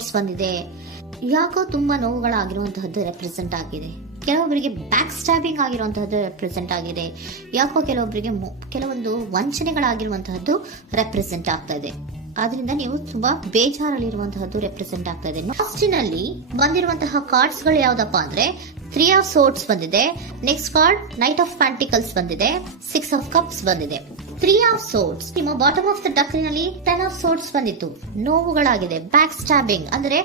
Sorts ಬಂದಿದೆ. ಯಾಕೋ ತುಂಬಾ ನೋವುಗಳಾಗಿರುವಂತಹದ್ದು ರೆಪ್ರೆಸೆಂಟ್ ಆಗಿದೆ. ಕೆಲವೊಬ್ಬರಿಗೆ ಬ್ಯಾಕ್ ಸ್ಟ್ಯಾಬಿಂಗ್ ಆಗಿರುವಂತಹದ್ದು ರೆಪ್ರೆಸೆಂಟ್ ಆಗಿದೆ. ಯಾಕೋ ಕೆಲವೊಬ್ಬರಿಗೆ ಕೆಲವೊಂದು ವಂಚನೆಗಳಾಗಿರುವಂತಹದ್ದು ರೆಪ್ರೆಸೆಂಟ್ ಆಗ್ತಾ ಇದೆ. ಆದ್ರಿಂದ ನೀವು ತುಂಬಾ ಬೇಜಾರಲ್ಲಿರುವಂತಹದ್ದು ರೆಪ್ರೆಸೆಂಟ್ ಆಗ್ತಾ ಇದೆ. ಲಾಸ್ಟಿನಲ್ಲಿ ಬಂದಿರುವಂತಹ ಕಾರ್ಡ್ಸ್ ಗಳು ಯಾವ್ದಪ್ಪ ಅಂದ್ರೆ 3 ಆಫ್ ಸೋರ್ಟ್ಸ್ ಬಂದಿದೆ. Next card knight of pentacles ಬಂದಿದೆ. 6 ಆಫ್ ಕಪ್ಸ್ ಬಂದಿದೆ. 3 ಆಫ್ ಸೋರ್ಟ್ಸ್ ನಿಮ್ಮ ಬಾಟಮ್ ಆಫ್ ದ ಡಕ್ನಲ್ಲಿ 10 ಆಫ್ ಸೋರ್ಟ್ಸ್ ಬಂದಿತ್ತು. ನೋವುಗಳಾಗಿದೆ, ಬ್ಯಾಕ್ ಸ್ಟ್ಯಾಬಿಂಗ್ ಅಂದ್ರೆ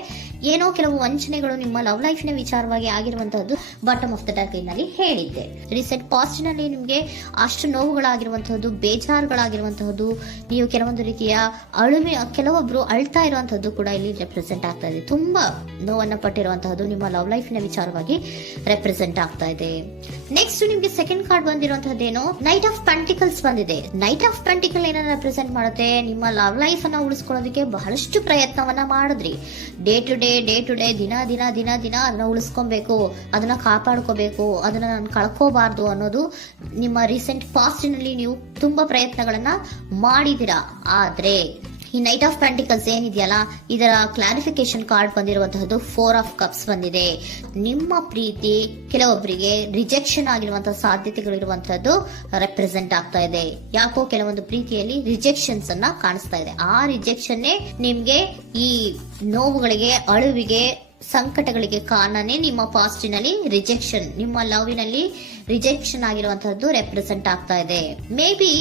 ಏನೋ ಕೆಲವು ವಂಚನೆಗಳು ನಿಮ್ಮ ಲವ್ ಲೈಫಿನ ವಿಚಾರವಾಗಿ ಆಗಿರುವಂತಹದ್ದು ಬಾಟಮ್ ಆಫ್ ದ ಡಕ್ನಲ್ಲಿ ಹೇಳಿದ್ದೆ. ರೀಸೆಂಟ್ ಪಾಸ್ಟ್ ನಲ್ಲಿ ನಿಮ್ಗೆ ಅಷ್ಟು ನೋವುಗಳಾಗಿರುವಂತಹದ್ದು, ಬೇಜಾರುಗಳಾಗಿರುವಂತಹದ್ದು, ನೀವು ಕೆಲವೊಂದು ರೀತಿಯ ಕೆಲವೊಬ್ರು ಅಳ್ತಾ ಇರುವಂತಹದ್ದು ಕೂಡ ಇಲ್ಲಿ ರೆಪ್ರೆಸೆಂಟ್ ಆಗ್ತಾ ಇದೆ. ತುಂಬಾ ನೋವನ್ನ ಪಟ್ಟಿರುವಂತಹದ್ದು ನಿಮ್ಮ ಲವ್ ಲೈಫಿನ ವಿಚಾರವಾಗಿ ರೆಪ್ರೆಸೆಂಟ್ ಆಗ್ತಾ ಇದೆ. ನೆಕ್ಸ್ಟ್ ನಿಮ್ಗೆ ಸೆಕೆಂಡ್ ಕಾರ್ಡ್ ಬಂದಿರುವಂತಹದ್ದೇನು ನೈಟ್ ಆಫ್ ಪೆಂಟಿಕಲ್ಸ್ ಬಂದಿದೆ. ನೈಟ್ ಆಫ್ ಪೆಂಟಿಕಲ್ ಏನನ್ನ ರೆಪ್ರೆಸೆಂಟ್ ಮಾಡುತ್ತೆ, ನಿಮ್ಮ ಲವ್ ಲೈಫ್ ಅನ್ನ ಉಳಿಸ್ಕೊಳ್ಳೋದಕ್ಕೆ ಬಹಳಷ್ಟು ಪ್ರಯತ್ನವನ್ನ ಮಾಡಿದ್ರಿ. ಡೇ ಟು ಡೇ ದಿನ ಅದನ್ನ ಉಳಿಸ್ಕೊಬೇಕು, ಅದನ್ನ ಕಾಪಾಡ್ಕೋಬೇಕು, ಅದನ್ನ ನಾನು ಕಳ್ಕೋಬಾರ್ದು ಅನ್ನೋದು ನಿಮ್ಮ ರೀಸೆಂಟ್ ಪಾಸ್ಟ್ ನಲ್ಲಿ ನೀವು ತುಂಬಾ ಪ್ರಯತ್ನಗಳನ್ನ ಮಾಡಿದಿರಾ. ಆದ್ರೆ ಈ ನೈಟ್ ಆಫ್ ಪ್ಯಾಂಟಿಕಲ್ಸ್ ಏನಿದೆಯಲ್ಲ, ಇದರ ಕ್ಲಾರಿಫಿಕೇಶನ್ ಕಾರ್ಡ್ ಬಂದಿರುವಂತಹದ್ದು 4 ಆಫ್ ಕಪ್ಸ್ ಬಂದಿದೆ. ನಿಮ್ಮ ಪ್ರೀತಿ ಕೆಲವೊಬ್ಬರಿಗೆ ರಿಜೆಕ್ಷನ್ ಆಗಿರುವಂತಹ ಸಾಧ್ಯತೆಗಳಿರುವಂತಹದ್ದು ರೆಪ್ರೆಸೆಂಟ್ ಆಗ್ತಾ ಇದೆ. ಯಾಕೋ ಕೆಲವೊಂದು ಪ್ರೀತಿಯಲ್ಲಿ ರಿಜೆಕ್ಷನ್ಸ್ ಅನ್ನ ಕಾಣಿಸ್ತಾ ಇದೆ. ಆ ರಿಜೆಕ್ಷನ್ ನಿಮ್ಗೆ ಈ ನೋವುಗಳಿಗೆ, ಅಳುವಿಗೆ, ಸಂಕಟಗಳಿಗೆ ಕಾರಣನೇ ನಿಮ್ಮ ಪಾಸ್ಟಿನಲ್ಲಿ ರಿಜೆಕ್ಷನ್, ನಿಮ್ಮ ಲವ್ನಲ್ಲಿ ರಿಜೆಕ್ಷನ್ ಆಗಿರುವಂತಹದ್ದು ರೆಪ್ರೆಸೆಂಟ್ ಆಗ್ತಾ ಇದೆ. ಮೇ ಬಿ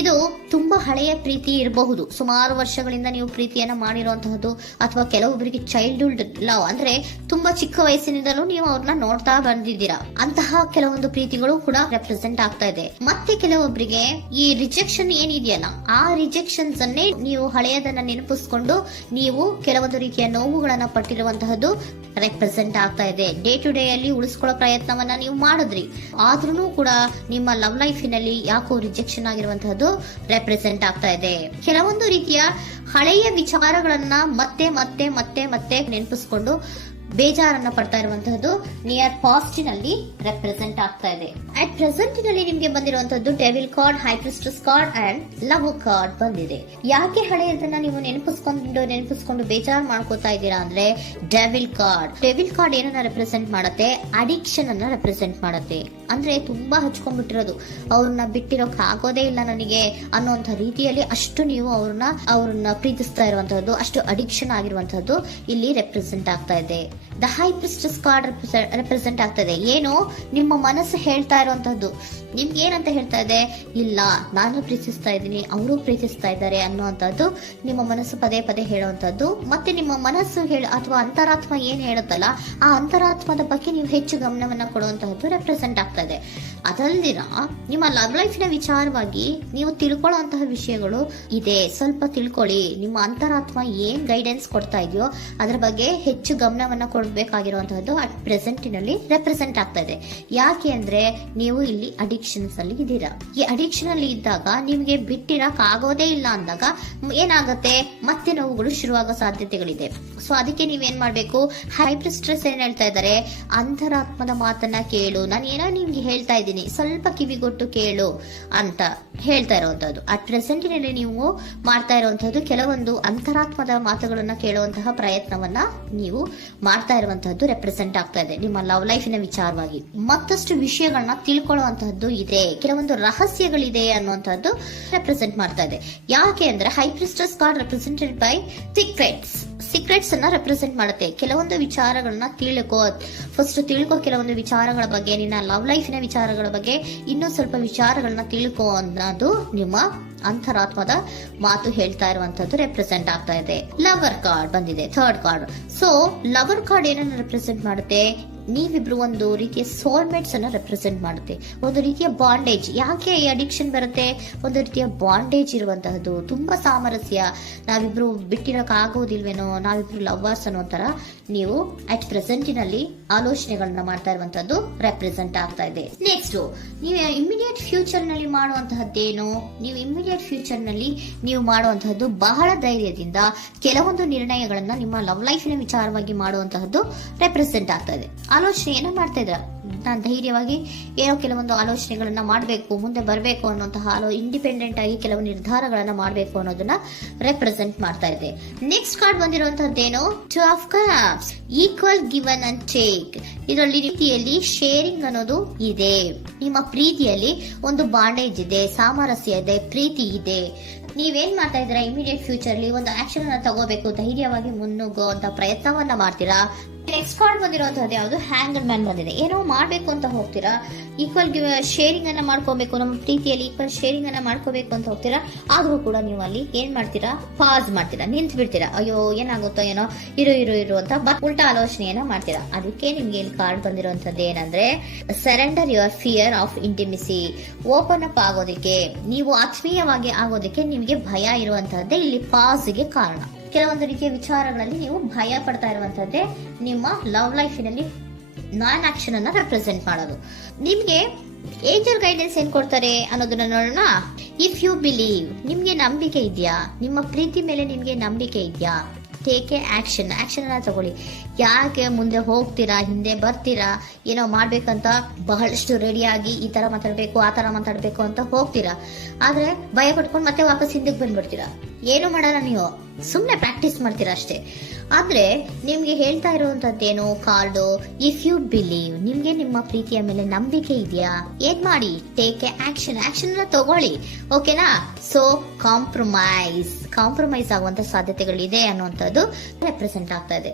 ಇದು ತುಂಬಾ ಹಳೆಯ ಪ್ರೀತಿ ಇರಬಹುದು. ಸುಮಾರು ವರ್ಷಗಳಿಂದ ನೀವು ಪ್ರೀತಿಯನ್ನ ಮಾಡಿರುವಂತಹದ್ದು, ಅಥವಾ ಕೆಲವೊಬ್ಬರಿಗೆ ಚೈಲ್ಡ್ಹುಡ್ ಲವ್ ಅಂದ್ರೆ ತುಂಬಾ ಚಿಕ್ಕ ವಯಸ್ಸಿನಿಂದಲೂ ನೀವು ಅವ್ರನ್ನ ನೋಡ್ತಾ ಬಂದಿದ್ದೀರಾ. ಅಂತಹ ಕೆಲವೊಂದು ಪ್ರೀತಿಗಳು ಕೂಡ ರೆಪ್ರೆಸೆಂಟ್ ಆಗ್ತಾ ಇದೆ. ಮತ್ತೆ ಕೆಲವೊಬ್ಬರಿಗೆ ಈ ರಿಜೆಕ್ಷನ್ ಏನಿದೆಯಲ್ಲ, ಆ ರಿಜೆಕ್ಷನ್ಸ್ ಅನ್ನೇ ನೀವು ಹಳೆಯದನ್ನ ನೆನಪಿಸ್ಕೊಂಡು ನೀವು ಕೆಲವೊಂದು ರೀತಿಯ ನೋವುಗಳನ್ನ ಪಟ್ಟಿರುವಂತಹದ್ದು ರೆಪ್ರೆಸೆಂಟ್ ಆಗ್ತಾ ಇದೆ. ಡೇ ಟು ಡೇ ಅಲ್ಲಿ ಉಳಿಸ್ಕೊಳ್ಳೋ ಪ್ರಯತ್ನವನ್ನ ನೀವು ಮಾಡಿದ್ರಿ, ಆದ್ರೂ ಕೂಡ ನಿಮ್ಮ ಲವ್ ಲೈಫಿನಲ್ಲಿ ಯಾಕೋ ರಿಜೆಕ್ಷನ್ ಆಗಿರುವಂತಹದ್ದು ರೆಪ್ರೆಸೆಂಟ್ ಆಗ್ತಾ ಇದೆ. ಕೆಲವೊಂದು ರೀತಿಯ ಹಳೆಯ ವಿಚಾರಗಳನ್ನ ಮತ್ತೆ ಮತ್ತೆ ಮತ್ತೆ ಮತ್ತೆ ನೆನಪಿಸ್ಕೊಂಡು ಬೇಜಾರನ್ನ ಪಡ್ತಾ ಇರುವಂತಹದ್ದು ನಿಯರ್ ಪಾಸ್ಟಿನಲ್ಲಿ ರೆಪ್ರೆಸೆಂಟ್ ಆಗ್ತಾ ಇದೆ. ಅಟ್ ಪ್ರೆಸೆಂಟಿನಲ್ಲಿ ನಿಮ್ಗೆ ಬಂದಿರುವಂತಹದ್ದು devil card, high priestess card and love card ಬಂದಿದೆ. ಯಾಕೆ ಹಳೆಯದನ್ನ ನೀವು ನೆನಪಿಸ್ಕೊಂಡು ಬೇಜಾರು ಮಾಡ್ಕೋತಾ ಇದ್ದೀರಾ ಅಂದ್ರೆ ಡೆವಿಲ್ ಕಾರ್ಡ್ ಏನನ್ನ ರೆಪ್ರೆಸೆಂಟ್ ಮಾಡುತ್ತೆ, ಅಡಿಕ್ಷನ್ ಅನ್ನ ರೆಪ್ರೆಸೆಂಟ್ ಮಾಡುತ್ತೆ. ಅಂದ್ರೆ ತುಂಬಾ ಹಚ್ಕೊಂಡ್ಬಿಟ್ಟಿರೋದು, ಅವ್ರನ್ನ ಬಿಟ್ಟಿರೋಕ್ ಆಗೋದೇ ಇಲ್ಲ ನನಗೆ ಅನ್ನುವಂತ ರೀತಿಯಲ್ಲಿ ಅಷ್ಟು ನೀವು ಅವ್ರನ್ನ ಪ್ರೀತಿಸ್ತಾ ಇರುವಂತಹದ್ದು, ಅಷ್ಟು ಅಡಿಕ್ಷನ್ ಆಗಿರುವಂತಹದ್ದು ಇಲ್ಲಿ ರೆಪ್ರೆಸೆಂಟ್ ಆಗ್ತಾ ಇದೆ. The high priestess card represent ಆಗ್ತದೆ. ಏನು ನಿಮ್ಮ ಮನಸ್ಸು ಹೇಳ್ತಾ ಇರುವಂತಹದ್ದು, ನಿಮ್ಗೆ ಏನಂತ ಹೇಳ್ತಾ ಇದೆ, ಇಲ್ಲ ನಾನು ಪ್ರೀತಿಸ್ತಾ ಇದ್ದೀನಿ, ಅವರು ಪ್ರೀತಿಸ್ತಾ ಇದ್ದಾರೆ ಅನ್ನುವಂಥದ್ದು ನಿಮ್ಮ ಮನಸ್ಸು ಪದೇ ಪದೇ ಹೇಳುವಂತದ್ದು. ಮತ್ತೆ ನಿಮ್ಮ ಮನಸ್ಸು ಅಥವಾ ಅಂತರಾತ್ಮ ಏನ್ ಹೇಳುತ್ತಲ್ಲ, ಆ ಅಂತರಾತ್ಮದ ಬಗ್ಗೆ ನೀವು ಹೆಚ್ಚು ಗಮನವನ್ನ ಕೊಡುವಂತಹದ್ದು ರೆಪ್ರೆಸೆಂಟ್ ಆಗ್ತಾ ಇದೆ. ಅದಲ್ದಿರ ನಿಮ್ಮ ಲವ್ ಲೈಫಿನ ವಿಚಾರವಾಗಿ ನೀವು ತಿಳ್ಕೊಳ್ಳುವಂತಹ ವಿಷಯಗಳು ಇದೆ, ಸ್ವಲ್ಪ ತಿಳ್ಕೊಳ್ಳಿ. ನಿಮ್ಮ ಅಂತರಾತ್ಮ ಏನ್ ಗೈಡೆನ್ಸ್ ಕೊಡ್ತಾ ಇದೆಯೋ ಅದರ ಬಗ್ಗೆ ಹೆಚ್ಚು ಗಮನವನ್ನ ಕೊಡಬೇಕಾಗಿರುವಂತಹದ್ದು ಅಟ್ ಪ್ರೆಸೆಂಟಿನಲ್ಲಿ ರೆಪ್ರೆಸೆಂಟ್ ಆಗ್ತಾ ಇದೆ. ಯಾಕೆ ಅಂದ್ರೆ ನೀವು ಇಲ್ಲಿ ಅಡಿಕ್ಷನ್ಸ್ ಅಲ್ಲಿ ಇದ್ದೀರಾ. ಈ ಅಡಿಕ್ಷನ್ ಅಲ್ಲಿ ಇದ್ದಾಗ ನಿಮ್ಗೆ ಬಿಟ್ಟಿರಕ್ ಆಗೋದೇ ಇಲ್ಲ ಅಂದಾಗ ಏನಾಗುತ್ತೆ, ಮತ್ತೆ ನೋವುಗಳು ಶುರುವಾಗೋ ಸಾಧ್ಯತೆಗಳಿದೆ. ಸೊ ಅದಕ್ಕೆ ನೀವೇನ್ ಮಾಡ್ಬೇಕು, ಹೈಪ್ರಿಸ್ಟ್ರೆಸ್ ಏನ್ ಹೇಳ್ತಾ ಇದ್ದಾರೆ, ಅಂತರಾತ್ಮದ ಮಾತನ್ನ ಕೇಳು, ನಾನು ಏನೋ ನಿಮ್ಗೆ ಹೇಳ್ತಾ ಇದ್ದೀನಿ, ಸ್ವಲ್ಪ ಕಿವಿಗೊಟ್ಟು ಕೇಳು ಅಂತ ಹೇಳ್ತಾ ಇರುವಂತದ್ದು. ಅಟ್ ಪ್ರೆಸೆಂಟಿನಲ್ಲಿ ನೀವು ಮಾಡ್ತಾ ಇರುವಂತಹದ್ದು ಕೆಲವೊಂದು ಅಂತರಾತ್ಮದ ಮಾತುಗಳನ್ನ ಕೇಳುವಂತಹ ಪ್ರಯತ್ನವನ್ನ ನೀವು ಮಾಡ್ತಾ ಇರುವಂತಹದ್ದು ರೆಪ್ರೆಸೆಂಟ್ ಆಗ್ತಾ ಇದೆ. ನಿಮ್ಮ ಲವ್ ಲೈಫಿನ ವಿಚಾರವಾಗಿ ಮತ್ತಷ್ಟು ವಿಷಯಗಳನ್ನ ತಿಳ್ಕೊಳ್ಳುವಂತಹದ್ದು ಇದೆ, ಕೆಲವೊಂದು ರಹಸ್ಯಗಳಿದೆ ಅನ್ನುವಂಥದ್ದು ರೆಪ್ರೆಸೆಂಟ್ ಮಾಡ್ತಾ ಇದೆ. ಯಾಕೆ ಅಂದ್ರೆ high priestess card represented by secrets ಅನ್ನ ರೆಪ್ರೆಸೆಂಟ್ ಮಾಡುತ್ತೆ. ಕೆಲವೊಂದು ವಿಚಾರಗಳನ್ನ ತಿಳ್ಕೊ ಕೆಲವೊಂದು ವಿಚಾರಗಳ ಬಗ್ಗೆ, ನಿನ್ನ ಲವ್ ಲೈಫಿನ ವಿಚಾರಗಳ ಬಗ್ಗೆ ಇನ್ನೂ ಸ್ವಲ್ಪ ವಿಚಾರಗಳನ್ನ ತಿಳ್ಕೊ ಅನ್ನೋದು ನಿಮ್ಮ ಅಂತರಾತ್ಮದ ಮಾತು ಹೇಳ್ತಾ ಇರುವಂತದ್ದು ರೆಪ್ರೆಸೆಂಟ್ ಆಗ್ತಾ ಇದೆ. ಲವರ್ ಕಾರ್ಡ್ ಬಂದಿದೆ, third card. So lover card ಏನನ್ನ ರೆಪ್ರೆಸೆಂಟ್ ಮಾಡುತ್ತೆ, ನೀವಿಬ್ರು ಒಂದು ರೀತಿಯ ಸೋಲ್ಮೇಟ್ಸ್ ಅನ್ನ ರೆಪ್ರೆಸೆಂಟ್ ಮಾಡುತ್ತೆ, ಒಂದು ರೀತಿಯ ಬಾಂಡೇಜ್. ಯಾಕೆ ಈ ಅಡಿಕ್ಷನ್ ಬರುತ್ತೆ, ಒಂದು ರೀತಿಯ ಬಾಂಡೇಜ್ ಇರುವಂತಹದ್ದು, ತುಂಬಾ ಸಾಮರಸ್ಯ, ನಾವಿಬ್ರು ಬಿಟ್ಟಿರಕ್ ಆಗೋದಿಲ್ವೇನೋ, ನಾವಿಬ್ರು ಲವರ್ಸ್ ಅನ್ನೋ ತರ ನೀವು ಅಟ್ ಪ್ರೆಸೆಂಟಿನಲ್ಲಿ ಆಲೋಚನೆಗಳನ್ನ ಮಾಡ್ತಾ ಇರುವಂತದ್ದು ರೆಪ್ರೆಸೆಂಟ್ ಆಗ್ತಾ ಇದೆ. ನೆಕ್ಸ್ಟ್ ನೀವು ಇಮಿಡಿಯೇಟ್ ಫ್ಯೂಚರ್ ನಲ್ಲಿ ಮಾಡುವಂತಹದ್ದೇನು, ನೀವು ಇಮಿಡಿಯೇಟ್ ಫ್ಯೂಚರ್ ನಲ್ಲಿ ನೀವು ಮಾಡುವಂತಹದ್ದು ಬಹಳ ಧೈರ್ಯದಿಂದ ಕೆಲವೊಂದು ನಿರ್ಣಯಗಳನ್ನ ನಿಮ್ಮ ಲವ್ ಲೈಫಿನ ವಿಚಾರವಾಗಿ ಮಾಡುವಂತಹದ್ದು ರೆಪ್ರೆಸೆಂಟ್ ಆಗ್ತಾ ಇದೆ. ಆಲೋಚನೆ ಏನ ಮಾಡ್ತಾ ಇದ್ರ, ನಾನು ಧೈರ್ಯವಾಗಿ ಏನೋ ಕೆಲವೊಂದು ಆಲೋಚನೆಗಳನ್ನ ಮಾಡಬೇಕು, ಮುಂದೆ ಬರಬೇಕು ಅನ್ನುವಂತಹ ಇಂಡಿಪೆಂಡೆಂಟ್ ಆಗಿ ಕೆಲವು ನಿರ್ಧಾರಗಳನ್ನ ಮಾಡಬೇಕು ಅನ್ನೋದನ್ನ ರೆಪ್ರೆಸೆಂಟ್ ಮಾಡ್ತಾ ಇದೆ. ನೆಕ್ಸ್ಟ್ ಕಾರ್ಡ್ ಬಂದಿರುವಂತಹದ್ದೇನು, two of cups, equal given and take. ಇದರಲ್ಲಿ ರೀತಿಯಲ್ಲಿ ಶೇರಿಂಗ್ ಅನ್ನೋದು ಇದೆ. ನಿಮ್ಮ ಪ್ರೀತಿಯಲ್ಲಿ ಒಂದು ಬಾಂಡೇಜ್ ಇದೆ, ಸಾಮರಸ್ಯ ಇದೆ, ಪ್ರೀತಿ ಇದೆ. ನೀವೇನ್ ಮಾಡ್ತಾ ಇದ್ದೀರಾ, ಇಮಿಡಿಯೇಟ್ ಫ್ಯೂಚರ್ ಅಲ್ಲಿ ಒಂದು ಆಕ್ಷನ್ ಅನ್ನ ತಗೋಬೇಕು, ಧೈರ್ಯವಾಗಿ ಮುನ್ನುಗ್ಗುವಂತ ಪ್ರಯತ್ನವನ್ನ ಮಾಡ್ತೀರಾ. ನೆಕ್ಸ್ಟ್ ಕಾರ್ಡ್ ಬಂದಿರುವಂತದ್ದು ಯಾವುದು, ಹ್ಯಾಂಗರ್ ಮ್ಯಾನ್ ಬಂದಿದೆ. ಏನೋ ಮಾಡ್ಬೇಕು ಅಂತ ಹೋಗ್ತೀರಾ, ಈಕ್ವಲ್ ಶೇರಿಂಗ್ ಅನ್ನ ಮಾಡ್ಕೋಬೇಕು, ನಮ್ಮ ಪ್ರೀತಿಯಲ್ಲಿ ಈಕ್ವಲ್ ಶೇರಿಂಗ್ ಅನ್ನ ಮಾಡ್ಕೋಬೇಕು ಅಂತ ಹೋಗ್ತೀರಾ. ಆದ್ರೂ ಕೂಡ ನೀವು ಅಲ್ಲಿ ಏನ್ ಮಾಡ್ತೀರಾ, ಪಾಸ್ ಮಾಡ್ತೀರಾ, ನಿಂತು ಬಿಡ್ತೀರಾ. ಅಯ್ಯೋ ಏನಾಗುತ್ತೋ ಏನೋ, ಇರು ಅಂತ ಉಲ್ಟಾ ಆಲೋಚನೆಯನ್ನ ಮಾಡ್ತೀರಾ. ಅದಕ್ಕೆ ನಿಮ್ಗೆ ಇಲ್ಲಿ ಕಾರ್ಡ್ ಬಂದಿರುವಂತದ್ದು ಏನಂದ್ರೆ, surrender your fear of intimacy. Open up ಆಗೋದಕ್ಕೆ, ನೀವು ಆತ್ಮೀಯವಾಗಿ ಆಗೋದಕ್ಕೆ ನಿಮ್ಗೆ ಭಯ ಇರುವಂತಹದ್ದೇ ಇಲ್ಲಿ ಪಾಸ್ಗೆ ಕಾರಣ. ಕೆಲವೊಂದು ರೀತಿಯ ವಿಚಾರಗಳಲ್ಲಿ ನೀವು ಭಯ ಪಡ್ತಾ ಇರುವಂತದ್ದೇ ನಿಮ್ಮ ಲವ್ ಲೈಫಿನಲ್ಲಿ ನಾನ್ ಆಕ್ಷನ್ ಅನ್ನ ರೆಪ್ರೆಸೆಂಟ್ ಮಾಡೋದು. ನಿಮ್ಗೆ ಏಂಜಲ್ ಗೈಡೆನ್ಸ್ ಏನ್ ಕೊಡ್ತಾರೆ ಅನ್ನೋದನ್ನ ನೋಡೋಣ. ಇಫ್ ಯು ಬಿಲೀವ್, ನಿಮ್ಗೆ ನಂಬಿಕೆ ಇದೆಯಾ, ನಿಮ್ಮ ಪ್ರೀತಿ ಮೇಲೆ ನಿಮ್ಗೆ ನಂಬಿಕೆ ಇದೆಯಾ, ಟೇಕ್ ಎ ಆಕ್ಷನ್ ಅನ್ನ ತಗೊಳ್ಳಿ. ಯಾಕೆ ಮುಂದೆ ಹೋಗ್ತೀರಾ, ಹಿಂದೆ ಬರ್ತೀರಾ, ಏನೋ ಮಾಡ್ಬೇಕಂತ ಬಹಳಷ್ಟು ರೆಡಿಯಾಗಿ ಈ ತರ ಮಾತಾಡ್ಬೇಕು, ಆ ತರ ಮಾತಾಡ್ಬೇಕು ಅಂತ ಹೋಗ್ತೀರಾ. ಆದ್ರೆ ಭಯ ಪಟ್ಕೊಂಡು ಮತ್ತೆ ವಾಪಸ್ ಹಿಂದಕ್ಕೆ ಬಂದ್ಬಿಡ್ತೀರಾ. ಏನು ಮಾಡಲ್ಲ, ನೀವು ಸುಮ್ನೆ ಪ್ರಾಕ್ಟೀಸ್ ಮಾಡ್ತೀರಾ ಅಷ್ಟೇ. ಆದ್ರೆ ನಿಮ್ಗೆ ಹೇಳ್ತಾ ಇರುವಂತದ್ದೇನು ಕಾರ್ಡು, ಇಫ್ ಯು ಬಿಲೀವ್, ನಿಮ್ಗೆ ನಿಮ್ಮ ಪ್ರೀತಿಯ ಮೇಲೆ ನಂಬಿಕೆ ಇದೆಯಾ, ಏನ್ ಮಾಡಿ, ಟೇಕ್ ಎ ಆಕ್ಷನ್ ಅನ್ನ ತಗೊಳ್ಳಿ. ಓಕೆನಾ? ಸೊ ಕಾಂಪ್ರಮೈಸ್ ಆಗುವಂತ ಸಾಧ್ಯತೆಗಳಿದೆ ಅನ್ನುವಂಥದ್ದು ರೆಪ್ರೆಸೆಂಟ್ ಆಗ್ತಾ ಇದೆ.